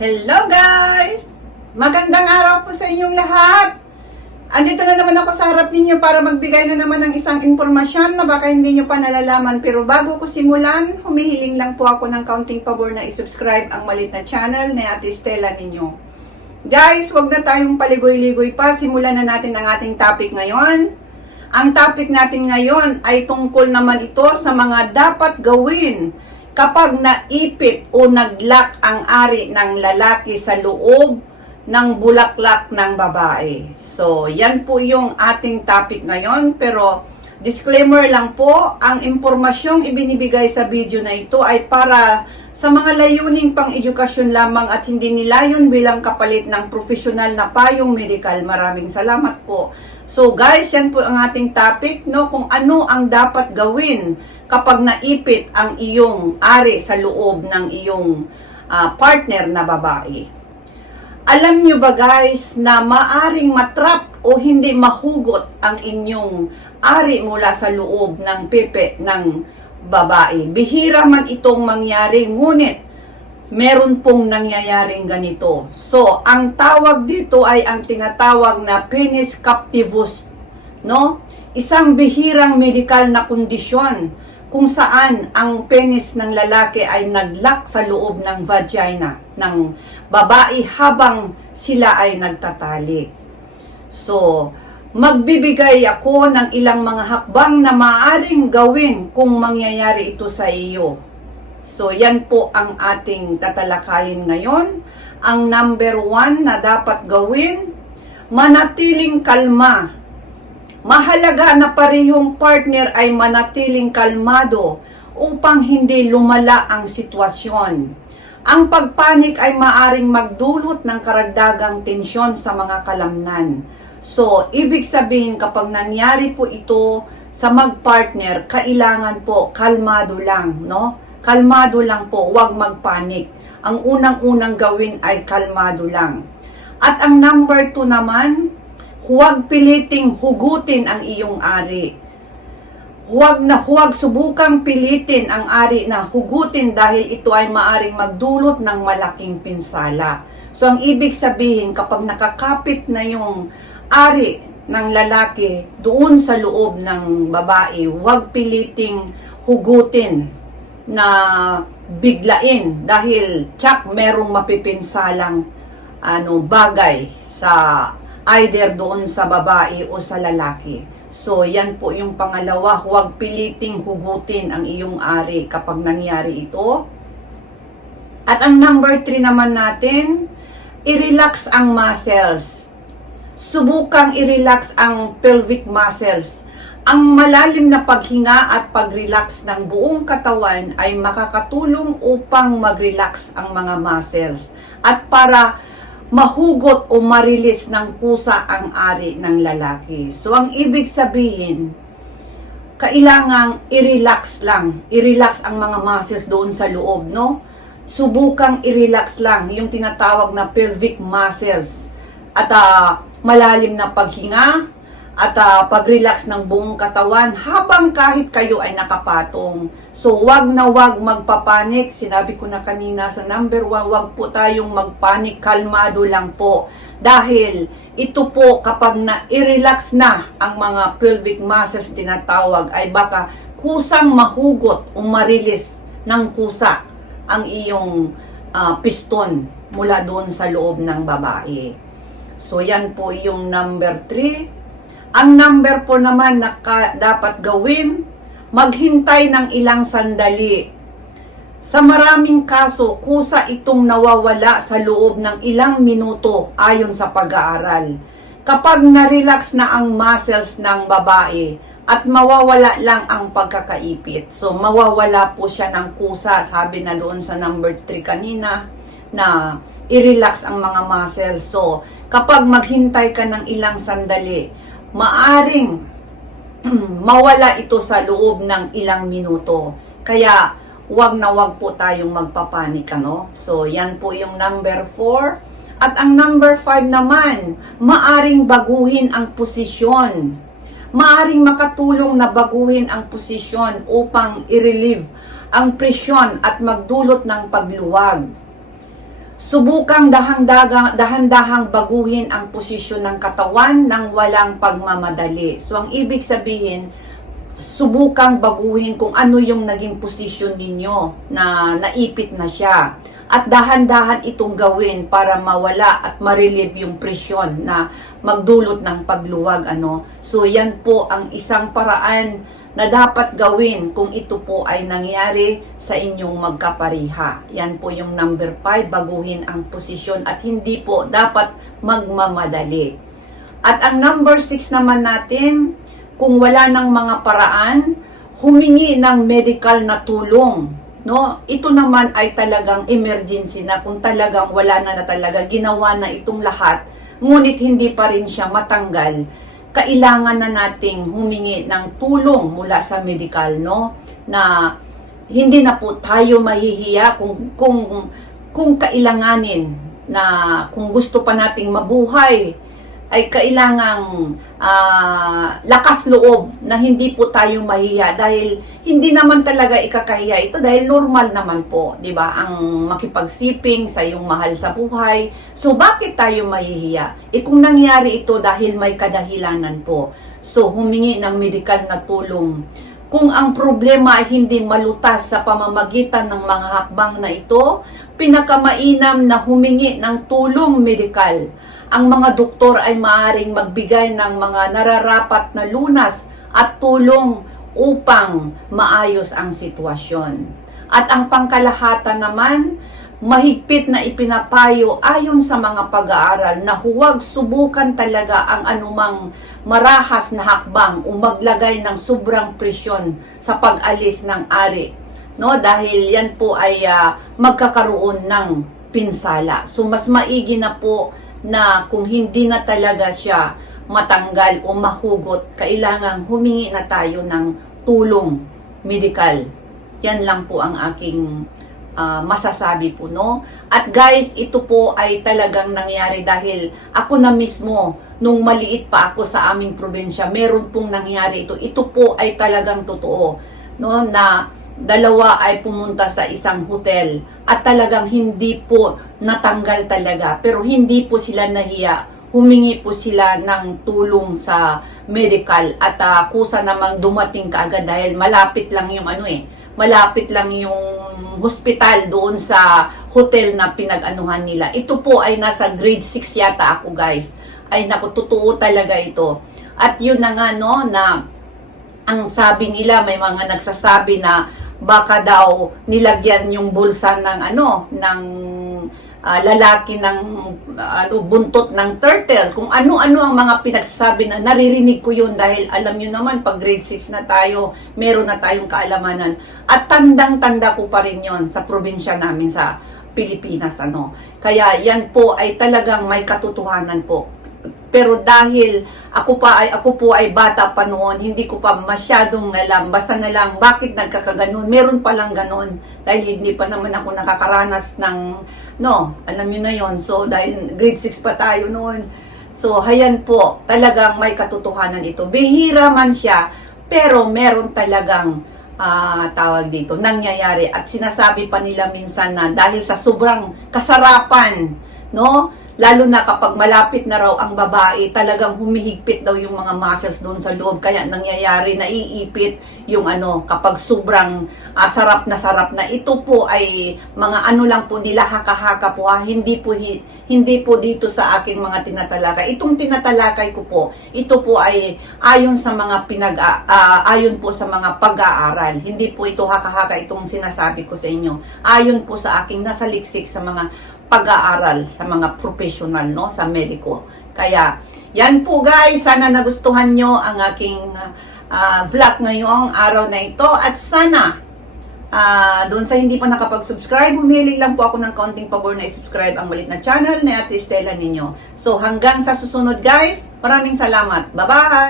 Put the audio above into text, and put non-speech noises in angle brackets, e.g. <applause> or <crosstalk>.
Hello guys! Magandang araw po sa inyong lahat! Andito na naman ako sa harap ninyo para magbigay na naman ng isang impormasyon na baka hindi nyo pa nalalaman. Pero bago ko simulan, humihiling lang po ako ng counting pabor na isubscribe ang malit na channel ni Ate Stella ninyo. Guys, wag na tayong paligoy-ligoy pa. Simulan na natin ang ating topic ngayon. Ang topic natin ngayon ay tungkol naman ito sa mga dapat gawin kapag naipit o naglock ang ari ng lalaki sa loob ng bulaklak ng babae. So, yan po yung ating topic ngayon. Pero, disclaimer lang po, ang impormasyong ibinibigay sa video na ito ay para sa mga layuning pang edukasyon lamang at hindi nilayon bilang kapalit ng profesional na payong medical. Maraming salamat po. So guys, yan po ang ating topic, no? Kung ano ang dapat gawin kapag naipit ang iyong ari sa loob ng iyong ah, partner na babae. Alam nyo ba guys na maaring matrap o hindi mahugot ang inyong ari mula sa loob ng pepe ng babae. Bihira man itong mangyari, ngunit meron pong nangyayaring ganito. So, ang tawag dito ay ang tinatawag na penis captivus, no? Isang bihirang medikal na kondisyon kung saan ang penis ng lalaki ay naglock sa loob ng vagina ng babae habang sila ay nagtatali. So, magbibigay ako ng ilang mga hakbang na maaring gawin kung mangyayari ito sa iyo. So, yan po ang ating tatalakayin ngayon. Ang number one na dapat gawin, manatiling kalma. Mahalaga na parehong partner ay manatiling kalmado upang hindi lumala ang sitwasyon. Ang pagpanik ay maaring magdulot ng karagdagang tensyon sa mga kalamnan. So, ibig sabihin kapag nangyari po ito sa magpartner, kailangan po kalmado lang, no? Kalmado lang po, huwag magpanik. Ang unang-unang gawin ay kalmado lang. At ang number two naman, huwag piliting hugutin ang iyong ari. Huwag na huwag subukang pilitin ang ari na hugutin dahil ito ay maaring magdulot ng malaking pinsala. So ang ibig sabihin kapag nakakapit na yung ari ng lalaki doon sa loob ng babae, huwag piliting hugutin na biglain dahil tsak merong mapipinsalang ano bagay sa either doon sa babae o sa lalaki. So, yan po yung pangalawa, huwag piliting hugutin ang iyong ari kapag nangyari ito. At ang number three naman natin, i-relax ang muscles. Subukang i-relax ang pelvic muscles. Ang malalim na paghinga at pag-relax ng buong katawan ay makakatulong upang mag-relax ang mga muscles at para mahugot o marilis ng kusa ang ari ng lalaki. So, ang ibig sabihin, kailangang i-relax lang. I-relax ang mga muscles doon sa loob, no? Subukang i-relax lang yung tinatawag na pelvic muscles. At ah, malalim na paghinga at ah, pag-relax ng buong katawan habang kahit kayo ay nakapatong. So, wag na wag magpapanik. Sinabi ko na kanina sa number one, wag po tayong magpanik. Kalmado lang po. Dahil ito po kapag na-relax na ang mga pelvic muscles tinatawag ay baka kusang mahugot o marilis ng kusa ang iyong ah, piston mula doon sa loob ng babae. So, yan po yung number 3. Ang number po naman na ka- dapat gawin, maghintay ng ilang sandali. Sa maraming kaso, kusa itong nawawala sa loob ng ilang minuto ayon sa pag-aaral. Kapag na-relax na ang muscles ng babae at mawawala lang ang pagkakaipit. So, mawawala po siya ng kusa, sabi na doon sa number 3 kanina, na i-relax ang mga muscles. So, kapag maghintay ka ng ilang sandali, maaring <clears throat> mawala ito sa loob ng ilang minuto. Kaya, wag na wag po tayong magpapanik, ano? So, yan po yung number 4. At ang number 5 naman, maaring baguhin ang posisyon. Maaring makatulong na baguhin ang posisyon upang i-relieve ang presyon at magdulot ng pagluwag. Subukang dahan-dahang baguhin ang posisyon ng katawan ng walang pagmamadali. So, ang ibig sabihin, subukang baguhin kung ano yung naging posisyon ninyo na naipit na siya. At dahan-dahan itong gawin para mawala at ma-relieve yung presyon na magdulot ng pagluwag. Ano? So yan po ang isang paraan na dapat gawin kung ito po ay nangyari sa inyong magkapariha. Yan po yung number 5, baguhin ang posisyon at hindi po dapat magmamadali. At ang number 6 naman natin, kung wala ng mga paraan, humingi ng medical na tulong. No? Ito naman ay talagang emergency na kung talagang wala na na talaga, ginawa na itong lahat, ngunit hindi pa rin siya matanggal. Kailangan na nating humingi ng tulong mula sa medical, no? Na hindi na po tayo mahihiya kung kung kung kailanganin na kung gusto pa nating mabuhay ay kailangang ah, lakas loob na hindi po tayo mahiya dahil hindi naman talaga ikakahiya ito dahil normal naman po, 'di ba? Ang makipagsiping sa iyong mahal sa buhay. So bakit tayo mahihiya? E kung nangyari ito dahil may kadahilanan po. So humingi ng medical na tulong. Kung ang problema ay hindi malutas sa pamamagitan ng mga hakbang na ito, pinakamainam na humingi ng tulong medikal. Ang mga doktor ay maaaring magbigay ng mga nararapat na lunas at tulong upang maayos ang sitwasyon. At ang pangkalahatan naman, mahigpit na ipinapayo ayon sa mga pag-aaral na huwag subukan talaga ang anumang marahas na hakbang o maglagay ng sobrang presyon sa pag-alis ng ari. No, dahil yan po ay ah, magkakaroon ng pinsala. So mas maigi na po na kung hindi na talaga siya matanggal o mahugot, kailangan humingi na tayo ng tulong medical. Yan lang po ang aking ah, masasabi po, no? At guys, ito po ay talagang nangyari dahil ako na mismo, nung maliit pa ako sa aming probinsya, meron pong nangyari ito. Ito po ay talagang totoo, no? Na dalawa ay pumunta sa isang hotel at talagang hindi po natanggal talaga. Pero hindi po sila nahiya. Humingi po sila ng tulong sa medical at ah, kusa namang dumating kaagad dahil malapit lang yung ano eh, malapit lang yung hospital doon sa hotel na pinag-anuhan nila. Ito po ay nasa grade 6 yata ako guys. Ay naku, totoo talaga ito. At yun na nga no, na ang sabi nila, may mga nagsasabi na baka daw nilagyan yung bulsa ng ano, ng ah, lalaki ng ano, buntot ng turtle. Kung ano-ano ang mga pinagsasabi na naririnig ko yun dahil alam nyo naman, pag grade 6 na tayo, meron na tayong kaalamanan. At tandang-tanda ko pa rin yon sa probinsya namin sa Pilipinas. ano Kaya yan po ay talagang may katotohanan po pero dahil ako pa ay ako po ay bata pa noon, hindi ko pa masyadong alam. Basta na lang bakit nagkakaganon. Meron pa lang ganon dahil hindi pa naman ako nakakaranas ng no, alam niyo na 'yon. So dahil grade 6 pa tayo noon. So hayan po, talagang may katotohanan ito. Bihira man siya, pero meron talagang ah, tawag dito, nangyayari. At sinasabi pa nila minsan na dahil sa sobrang kasarapan, no? Lalo na kapag malapit na raw ang babae, talagang humihigpit daw yung mga muscles doon sa loob. Kaya nangyayari, naiipit yung ano, kapag sobrang ah, sarap na sarap na. Ito po ay mga ano lang po nila, haka-haka po ha. Hindi po, hi- hindi po dito sa aking mga tinatalakay. Itong tinatalakay ko po, ito po ay ayon sa mga pinag ah, ayon po sa mga pag-aaral. Hindi po ito haka-haka itong sinasabi ko sa inyo. Ayon po sa aking nasa liksik sa mga pag-aaral sa mga professional no sa mediko. Kaya yan po guys, sana nagustuhan nyo ang aking ah, vlog ngayong araw na ito at sana ah doon sa hindi pa nakapag-subscribe, humiling lang po ako ng kaunting pabor na i-subscribe ang malit na channel na Ate Stella ninyo. So hanggang sa susunod guys, maraming salamat. Bye-bye!